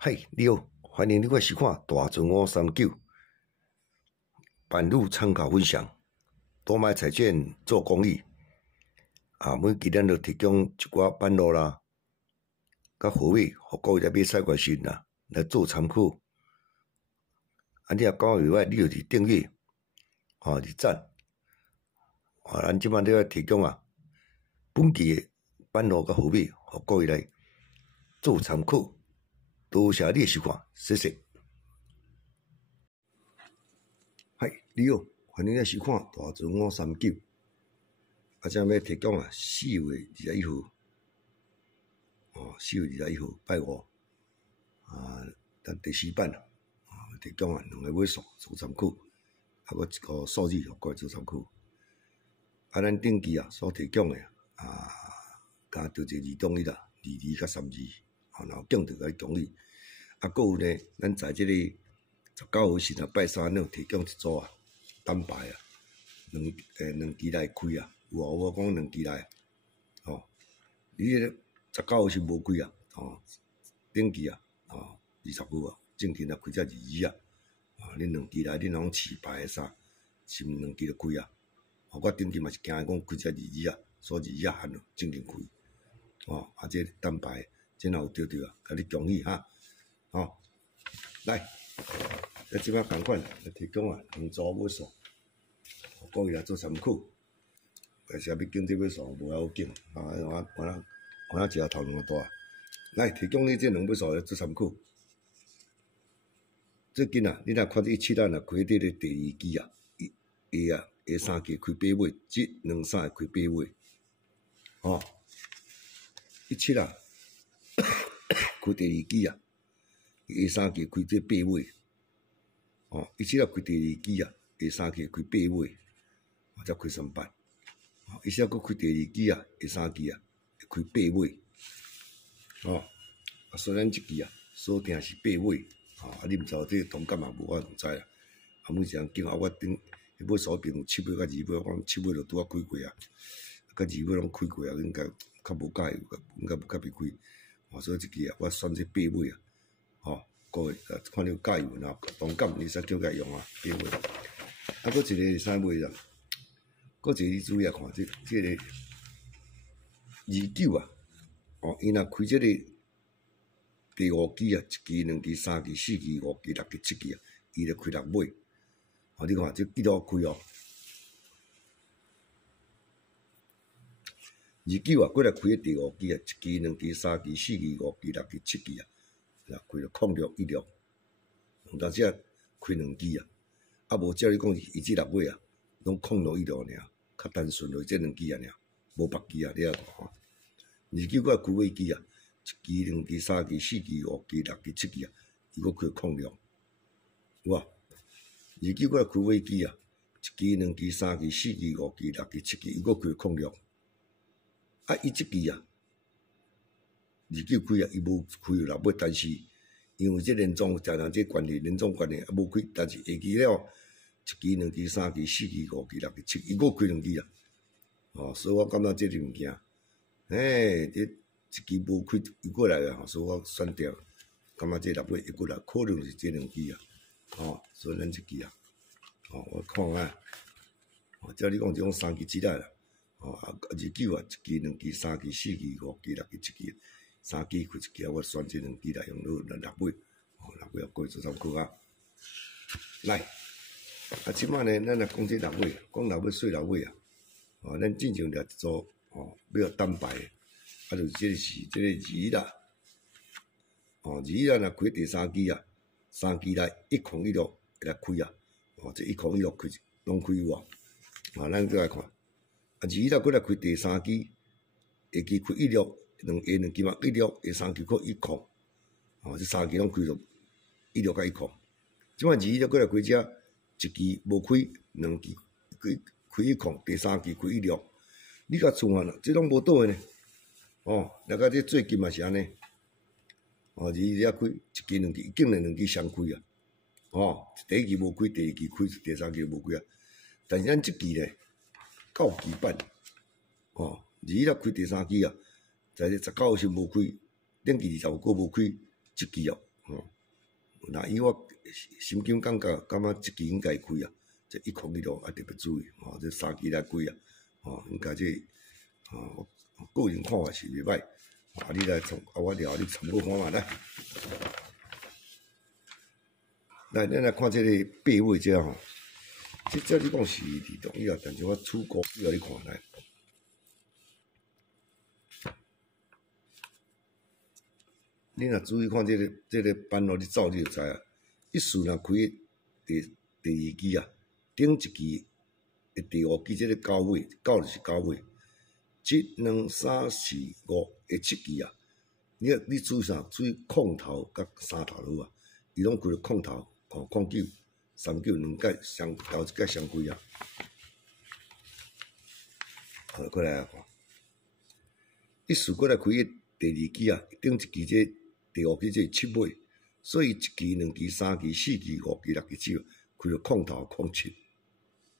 嗨，你好，欢迎你来收看大船539版路参考分享。多买彩券做公益每期咱就提供一寡版路啦，甲货尾，互各位来买彩券时啦，来做参考。你若讲袂歹，你就是订阅，是赞。咱即摆咧提供本期的版路甲货尾，互各位来做参考。多谢你的收看，谢谢。嗨，你好，欢迎来收看大船539。将要提供4月21号，4月21号拜五咱第4版提供2个尾数做参考，搁一个数字互各位做参考。咱顶期所提供的加着一个2动1啦，22甲32，然后奖就甲你同意。搁有呢，咱在即个19号时拜三呢，提供一组单排两期内开有我讲2期内你19号是无开顶期20号正期开才22恁2期内恁拢试排的啥，是毋2期就开我顶期嘛是惊讲开才22所以22限正经开这单排这若有对着甲你恭喜来，即摆同款来提供2组尾数，各位来做参考。为啥要拣这尾数无要紧我一个头两个大，来提供你这2尾数来做参考。最近你若看17咱开这个第2期下3期开8尾，即23会开8尾17开第2期下3期开这8尾17开第2期下3期开8尾，才开3班17搁开第2期3期会开8尾虽然这期锁定是8尾你毋知道这同感无我毋知啦每一人经我顶尾数边有7尾甲2尾，我讲7尾就拄开过甲2尾拢开过应该较无介意，应该无较别开所以这期我选这8尾各位看你有介意同感，你使叫甲用8尾。搁一个3尾啦，搁一个你注意看这个29伊若开这个第5期1期、2期、3期、4期、5期、6期、7期伊就开6尾你看这记录开29过来开第5期1期、2期、3期、4期、5期、6期、7期开了06、16，但是开2期无照你讲伊这6尾拢06、16尔，较单纯就这2期尔，无别期你看29过来开尾期1期、2期、3期、4期、5期、6期、7期伊搁开06，有无？29过来开尾期1期、2期、3期、4期、5期、6期、7期伊搁开06，伊这期29开伊无开6尾，但是因为这连总常常这关系连总关系无开，但是下期了1期、2期、3期、4期、5期、6期、7期伊搁开2期所以我感觉这个物件这1期无开又过来所以我选掉，感觉这6尾又过来，可能是这2期所以咱这期我看照你讲这种3期之内啦291期、2期、3期、4期、5期、6期、7期3期开1期我选这2期来用6尾6尾各位做参考来即摆呢咱来讲这6尾，讲6尾细6尾咱正常掠一组要单排的就是这是这个21啦21若开第3期3期内1016会来开这1016开拢开有咱再来看21若过来开第3期下期开16，2期嘛16，下3期开10这3期拢开着16甲10，即摆21若过来开这1期无开，2期开10，第3期开16，你甲算下这拢无倒的呢大概这最近嘛是安尼21开1期、2期，已经2期相开第1期无开，第2期开，第3期无开但是咱这期呢9期版21若开第3期在19号是无开，顶期20号无开，1期那以我心境感觉即期应该开啊，这106啊特别注意，这3期来开啊，应该这个人看法是袂歹，你来从我聊你参考看嘛来。来，咱来看这个八尾这吼，这你讲是儿童医啊，但是我出国要你看来。你若注意看这个版路，你走你就知啊。一次若开第2期啊，顶一期的第5期这个九尾，九就是九尾，1、2、3、4、5的7期啊，你注意啥？注意空头甲三头就好啊，伊拢开了空头，09、39两届相头一届相开啊。好，过来看，一次过来开第2期啊，顶一期这第5期这7尾，所以1期、2期、3期、4期、5期、6期、7开了空头07，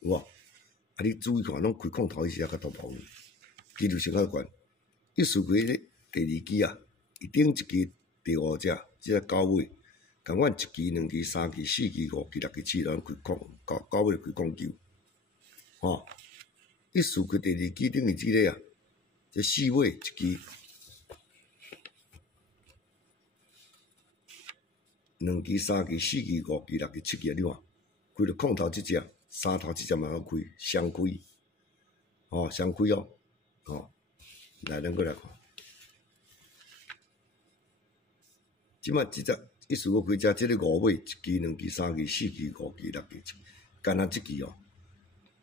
有无？啊，你注意看，拢开空头伊是较突破，几率性较悬。一次开第2期啊，伊顶一期第5只，即个九尾，共阮1期、2期、3期、4期、5期、6期、7咱开空九尾开09，吼。一次开第2期等于即个啊，这4尾1期。2期、3期、4期、5期、6期、7期，你看开了空头即只，三头即只嘛好开，双开，双开哦，来咱过来看，即摆即只一次我开只，即个5尾1期、2期、3期、4期、5期、6期、7期，干那即期哦，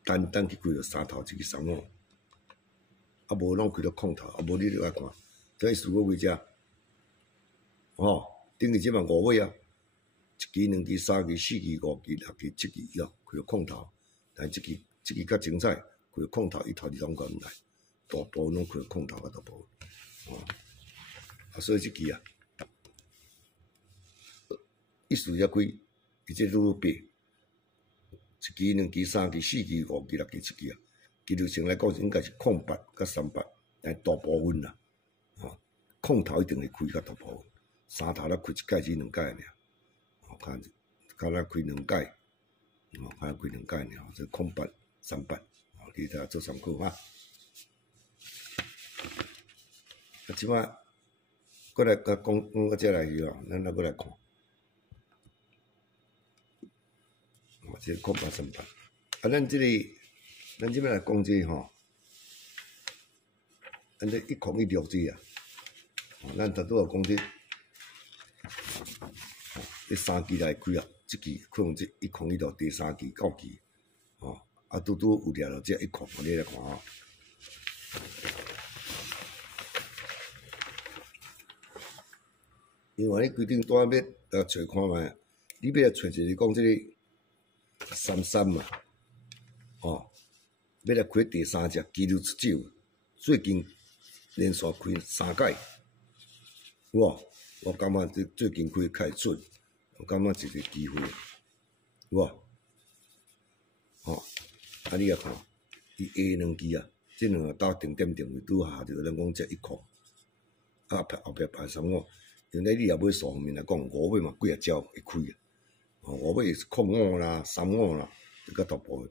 单去开了三头，一期3五，啊无拢开了空头，啊无你来看，这一次我开只，等于即摆5尾啊。1期、2期、3期、4期、5期、6期、7期，开了空头，但即期较精彩，开了空头，一头2拢讲毋来，大部分拢开了空头甲大部分，所以即期啊，一次才开，伊这愈爬，1期、2期、3期、4期、5期、6期、7期啊，技术性来讲应该是08甲38，但大部分啦，空头一定会开较大部分，三头咧开一届至2届尔。敢若开2届，敢若开2届尔，这08、38，你睇做参考哈。啊，即摆过来讲到这来去咱来过来看，这08、38，咱即摆来讲这吼，咱这106这啊，咱头拄有讲这。第3期来开啊，即期可能这106第3期、9期，拄有掠到这106，你来看吼。因为你规定单要来找看觅，你要来找就是讲这个33嘛，要来开第3只，几率出少，最近连续开3届，有无？我感觉最近开较会准。我感觉一个机会，有无？你也看，伊下2期啊，这2个斗定点定位拄下着，咱讲这1后壁排35，因为你也买数方面来讲，5尾嘛几啊招会开啊，5尾是05啦、35啦，这个大部分。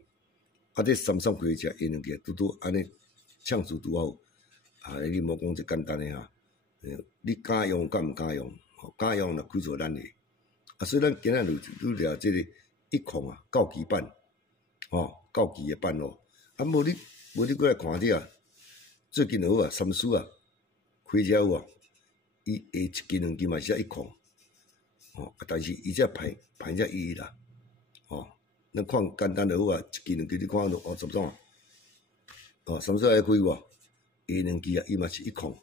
这33开只下2期，拄安尼呛住拄好，你莫讲这简单的哈，你敢用敢毋敢用？敢用就开做咱的。所以咱今仔日聊这个1啊，9期版，9期的版咯。无你过来看者啊，最近好啊，三叔啊，开只有啊，伊下1期、2期嘛是1，但是伊只排只伊啦，咱看简单就好啊，1期、2期你看到怎种？三叔爱开无？下2期啊，伊嘛是1，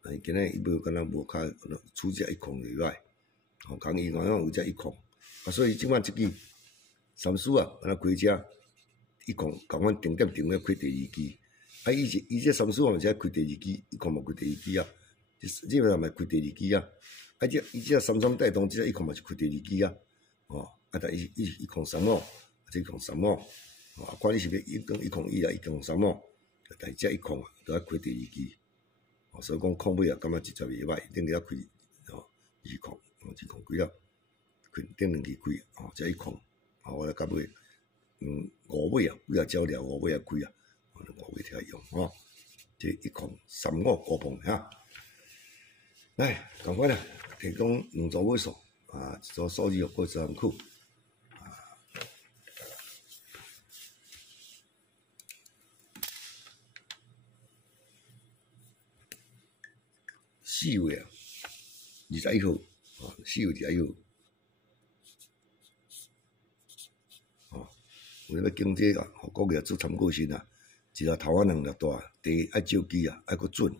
但是今仔伊无敢若无较出只1就歹，讲伊讲有只1，所以即摆即期三叔啊，敢若开只1，共阮定点定位开第2期，伊这三叔嘛是开第2期，1嘛开第2期啊，基本上嘛开第2期啊，伊这33带动，这1嘛是开第2期啊，但伊105，这135，看你是要101啦，135，但是这1啊，都要开第2期。所以讲，空尾啊，感觉实在袂歹，等于要开控几粒，顶两支开，才1控，我来到尾5尾啊，几啊鸟了5尾啊开啊，5尾听用这1控35高磅哈。来，同款啦，提供2组尾数一组数字互过13库4月21号4月21号为了经济互国家做参考性啊，一粒头仔2粒大，第一爱照机啊，爱搁准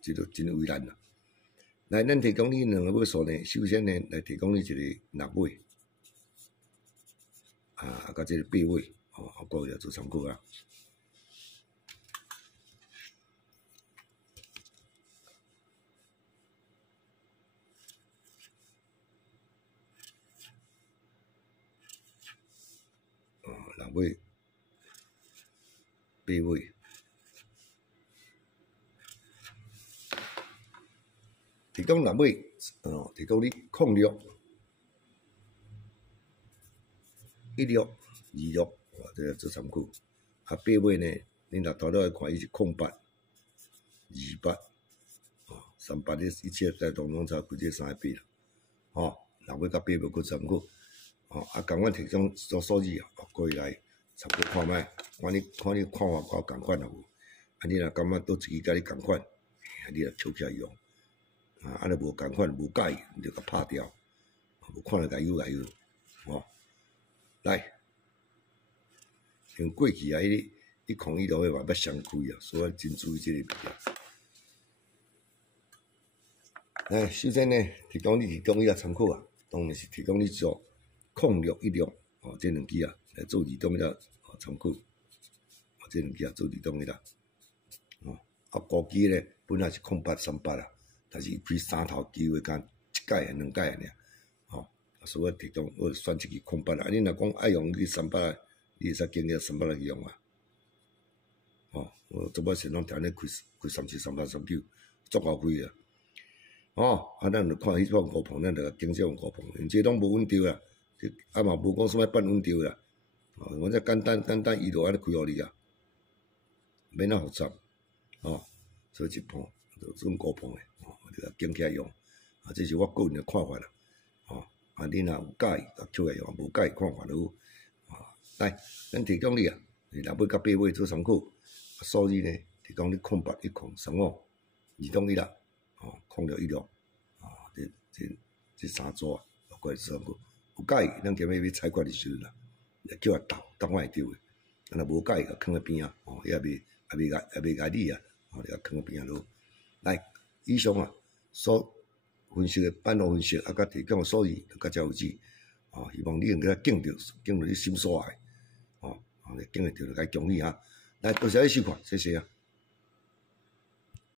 这就真为难啦。来，咱提供你2个尾数呢，首先呢，来提供你一个6尾甲这个8尾互国家做参考啊。6尾、8尾，提供6尾提供你06、16、26，这个做参考。8尾呢，你若头头看伊是08、28、38，一切在当中才开这3个8啦。6尾甲8尾搁参考。同款提供做数字过来参考看卖，看你看法我共款啊无？你若感觉倒一支甲你共款，你若抽起来用。安尼无共款无介意，你就甲拍掉，无看了甲有来，像过去迄控1路嘛要双开所以真注意这个物件。来，首先呢，提供你参考啊，当然是提供你做06、16这2支来做移动参考，这2支做移动高机咧本来是08、38啦，但是开3头机会间1届2届尔，所以提供我选这支08啦。你若讲爱用去38，你会使经过38来用啊。我做摆先拢听咧开37、38、39，足够开啊。咱就看迄种高磅，咱就经济用高磅，因这拢无稳定啦。嘛无讲啥物半稳定啦，我这简单伊就安尼开互你免那复杂所以1磅就种高磅诶，就经起来用这是我个人诶看法啦你若有介意，就抽来用；无介意看法就好来，咱提供你6尾甲8尾做参考，数字呢提供你08、10、35、26、06、16这3组过来做参考。有介意，咱今日要采购的时阵啦，叫我斗我会着诶。若无介意，甲放喺边也未甲你你甲放喺边落。来，以上所分析诶版图分析甲提供诶数字，到遮为止希望你能够敬着你心所爱你敬会着就该奖励来，多谢你收看，谢谢